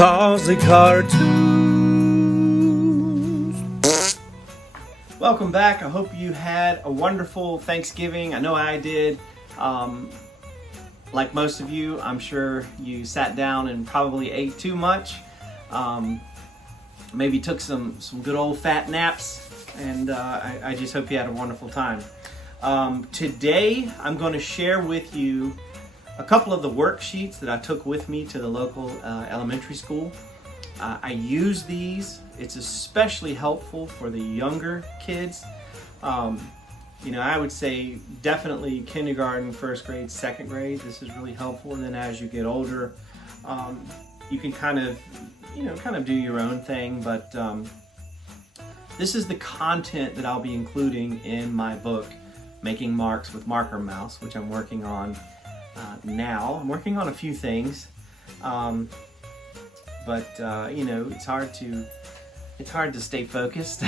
Cause cartoons. Welcome back. I hope you had a wonderful Thanksgiving. I know I did. Like most of you, I'm sure you sat down and probably ate too much. Maybe took some good old fat naps, and I just hope you had a wonderful time. Today, I'm going to share with you a couple of the worksheets that I took with me to the local elementary school. I use these. It's especially helpful for the younger kids. I would say definitely kindergarten, first grade, second grade. This is really helpful. And then as you get older, you can kind of do your own thing. But this is the content that I'll be including in my book, Making Marks with Marker Mouse, which I'm working on now. I'm working on a few things, but it's hard to stay focused.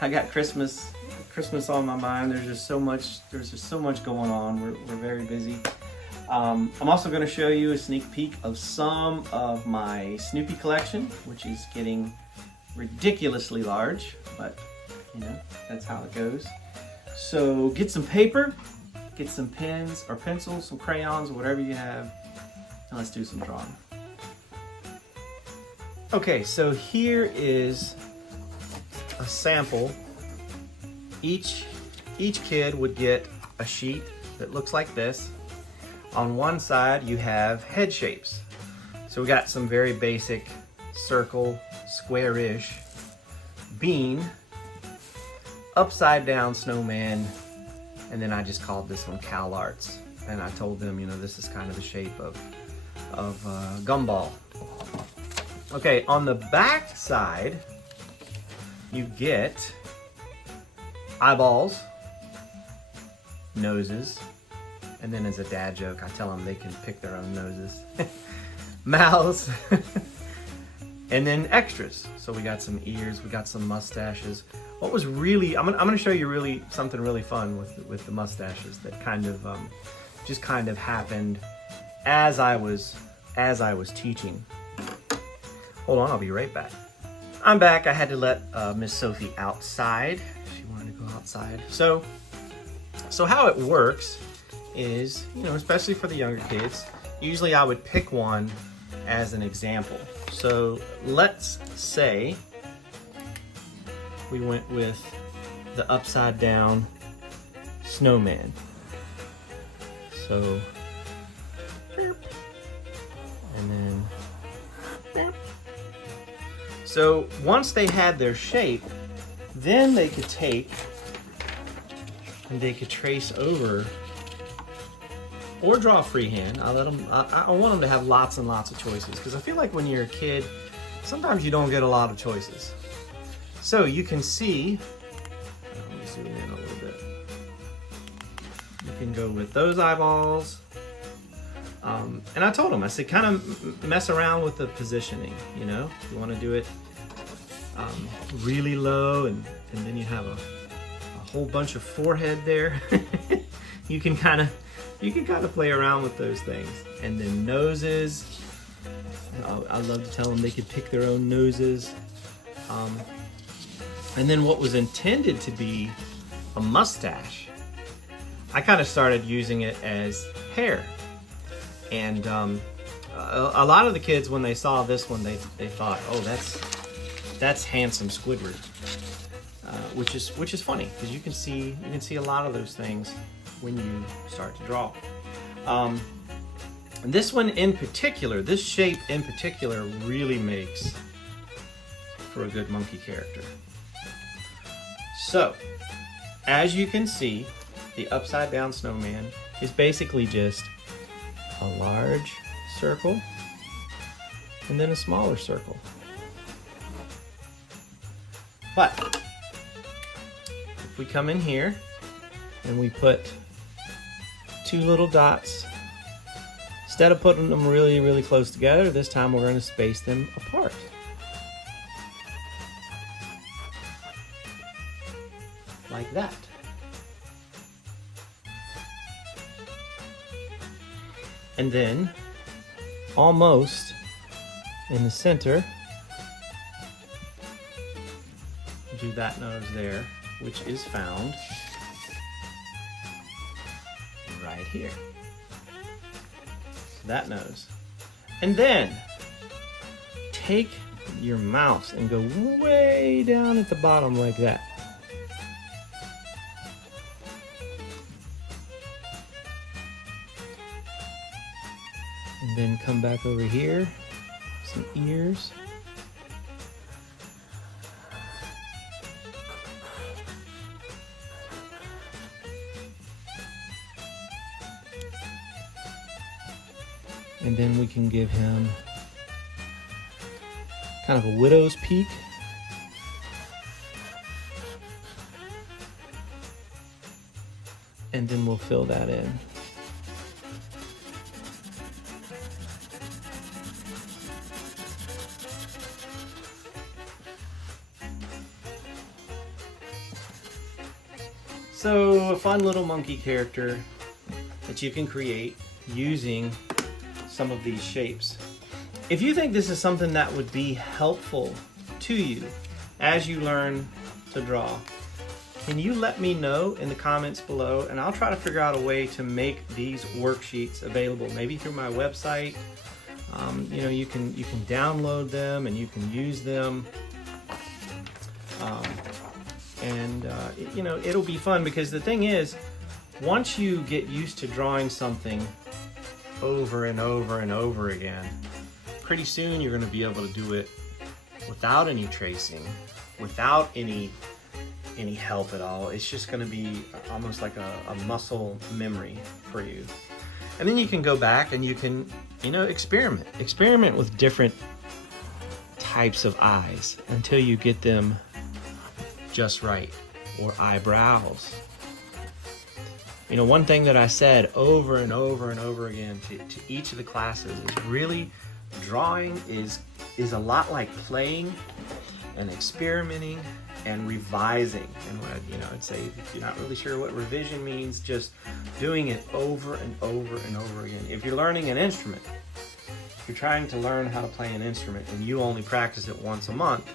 I got Christmas on my mind. There's just so much going on. We're very busy. I'm also going to show you a sneak peek of some of my Snoopy collection, which is getting ridiculously large, but that's how it goes. So get some paper, get some pens or pencils, some crayons, or whatever you have, and let's do some drawing. Okay, so here is a sample. Each kid would get a sheet that looks like this. On one side you have head shapes. So we got some very basic circle, square-ish, bean, upside down snowman, and then I just called this one Cal Arts. And I told them, this is kind of the shape of gumball. Okay, on the back side, you get eyeballs, noses, and then as a dad joke, I tell them they can pick their own noses, mouths, and then extras. So we got some ears, we got some mustaches. What was really, I'm gonna show you something really fun with the mustaches that kind of happened as I was teaching. Hold on, I'll be right back. I'm back. I had to let Miss Sophie outside. She wanted to go outside. So how it works is, especially for the younger kids, usually I would pick one as an example. So let's say we went with the upside down snowman. So, and then, so once they had their shape, then they could take and they could trace over or draw freehand. I want them to have lots and lots of choices, because I feel like when you're a kid, sometimes you don't get a lot of choices. So you can see, let me zoom in a little bit. You can go with those eyeballs. And I told them, I said, kind of mess around with the positioning, you want to do it really low, and then you have a whole bunch of forehead there. you can kind of play around with those things. And then noses, I love to tell them they could pick their own noses. And then what was intended to be a mustache, I kind of started using it as hair. And a lot of the kids, when they saw this one, they thought, oh, that's handsome Squidward, which is funny, because you can see a lot of those things when you start to draw. And this one in particular, this shape in particular, really makes for a good monkey character. So, as you can see, the upside down snowman is basically just a large circle and then a smaller circle. But if we come in here and we put two little dots, instead of putting them really, really close together, this time we're going to space them apart. Like that. And then, almost in the center, do that nose there, which is found right here. That nose. And then take your mouse and go way down at the bottom like that. And then come back over here, some ears. And then we can give him kind of a widow's peak. And then we'll fill that in. So a fun little monkey character that you can create using some of these shapes. If you think this is something that would be helpful to you as you learn to draw, can you let me know in the comments below, and I'll try to figure out a way to make these worksheets available, maybe through my website. You know, you can download them and you can use them. You know, it'll be fun, because the thing is, once you get used to drawing something over and over and over again, pretty soon you're going to be able to do it without any tracing, without any help at all. It's just going to be almost like a muscle memory for you. And then you can go back and you can, you know, experiment with different types of eyes until you get them just right, or eyebrows. You know, one thing that I said over and over and over again to each of the classes is really drawing is a lot like playing and experimenting and revising. And what I'd say, if you're not really sure what revision means, just doing it over and over and over again. If you're learning an instrument, if you're trying to learn how to play an instrument and you only practice it once a month,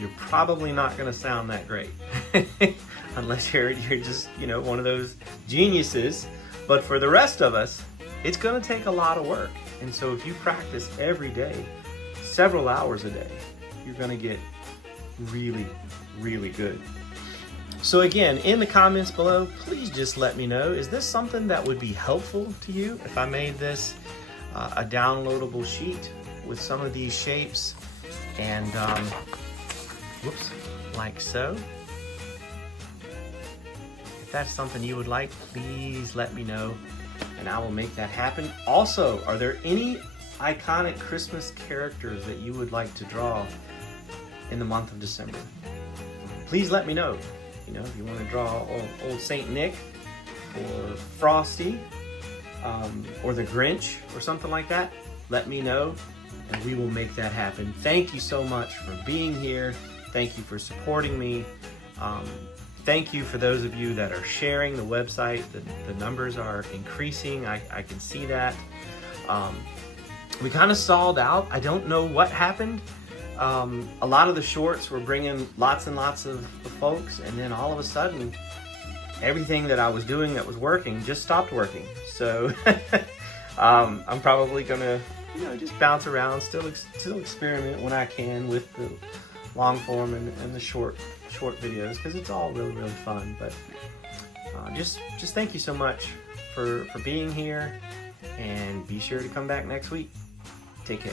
you're probably not going to sound that great. Unless you're just, you know, one of those geniuses. But for the rest of us, it's going to take a lot of work. And so if you practice every day, several hours a day, you're going to get really, really good. So again, in the comments below, please just let me know, is this something that would be helpful to you if I made this a downloadable sheet with some of these shapes, and whoops, like so. If that's something you would like, please let me know and I will make that happen. Also, are there any iconic Christmas characters that you would like to draw in the month of December? Please let me know. You know, if you want to draw old Saint Nick or Frosty or the Grinch or something like that, let me know and we will make that happen. Thank you so much for being here. Thank you for supporting me. Thank you for those of you that are sharing the website. The numbers are increasing. I can see that. We kind of stalled out. I don't know what happened. A lot of the shorts were bringing lots and lots of folks, and then all of a sudden, everything that I was doing that was working just stopped working. So I'm probably gonna, you know, just bounce around, still experiment when I can with the long form and the short videos, because it's all really, really fun. But just thank you so much for being here, and be sure to come back next week. Take care.